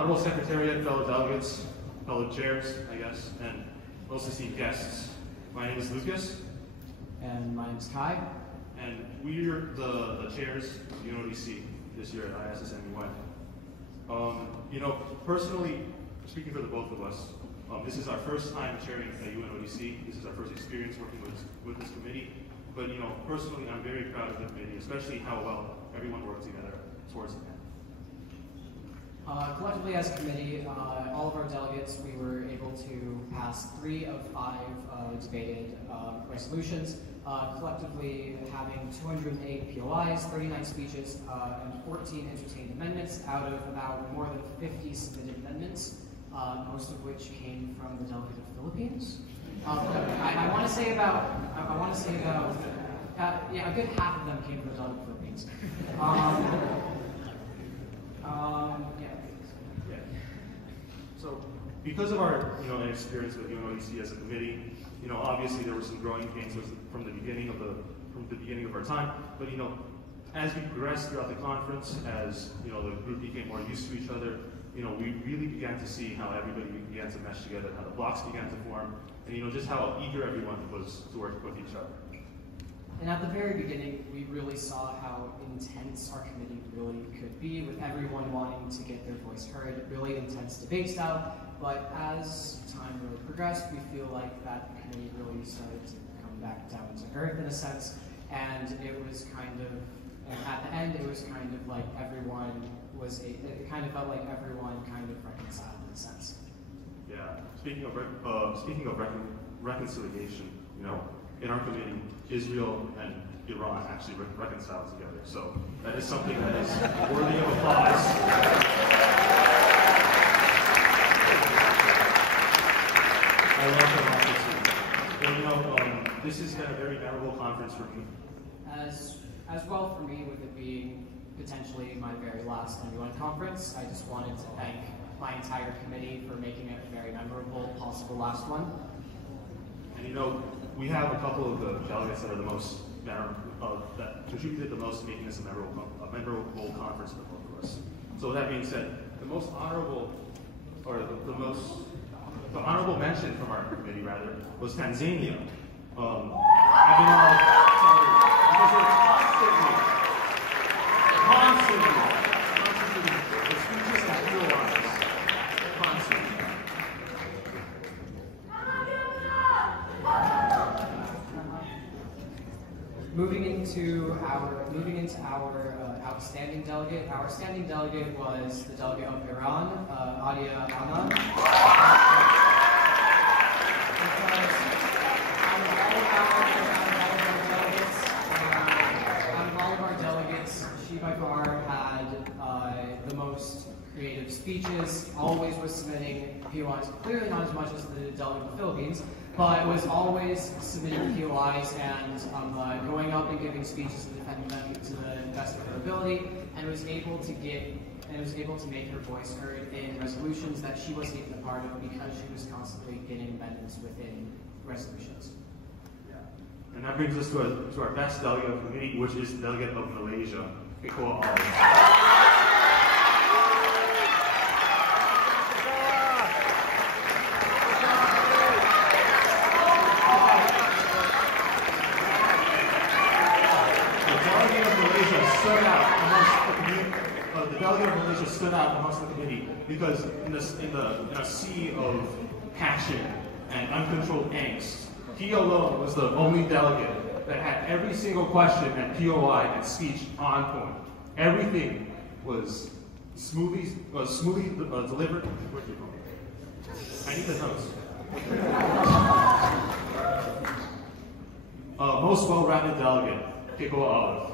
Honorable Secretariat, fellow delegates, fellow chairs, I guess, and most esteemed guests. My name is Lucas. And my name is Kai. And we're the chairs of UNODC this year at ISSMUN. Personally, speaking for the both of us, this is our first time chairing at UNODC. This is our first experience working with this committee. But personally, I'm very proud of the committee, especially how well everyone worked together towards the end. Collectively as a committee, all of our delegates, we were able to pass 3 of 5 debated resolutions, collectively having 208 POIs, 39 speeches, and 14 entertained amendments out of about more than 50 submitted amendments, most of which came from the delegate of the Philippines. I want to say about, a good half of them came from the delegate of the Philippines. So, because of our experience with UNODC as a committee, obviously there were some growing pains from the beginning of our time. But as we progressed throughout the conference, as the group became more used to each other, we really began to see how everybody began to mesh together, how the blocks began to form, and just how eager everyone was to work with each other. And at the very beginning, we really saw how intense our committee really could be, with everyone wanting to get their voice heard, really intense debate style. But as time really progressed, we feel like that committee really started to come back down to earth in a sense. And it was at the end, it was kind of like it kind of felt like everyone kind of reconciled in a sense. Yeah, speaking of reconciliation, in our committee, Israel and Iran actually reconciled together. So that is something that is worthy of applause. I love democracy. And this has been a very memorable conference for me. As well for me, with it being potentially my very last MUN conference, I just wanted to thank my entire committee for making it a very memorable, possible last one. And we have a couple of the delegates that are the most that contributed the most to making this a memorable conference for both of us. So with that being said, the honorable mention from our committee was Tanzania. Moving into our outstanding delegate. Our standing delegate was the delegate of Iran, Adia Anan. Out of all of our delegates, she by far had the most creative speeches, always was submitting POIs, clearly not as much as the delegate of the Philippines, but was always submitting POIs and going up and giving speeches and defending them to the best of her ability, and was able to make her voice heard in resolutions that she wasn't even a part of because she was constantly getting amendments within resolutions. Yeah. And that brings us to our best delegate of the committee, which is the delegate of Malaysia, Eko Ali. Stood out amongst the committee because in a sea of passion and uncontrolled angst, he alone was the only delegate that had every single question and POI and speech on point. Everything was smoothly delivered. I need the notes. Most well-rounded delegate, Kiko Olive.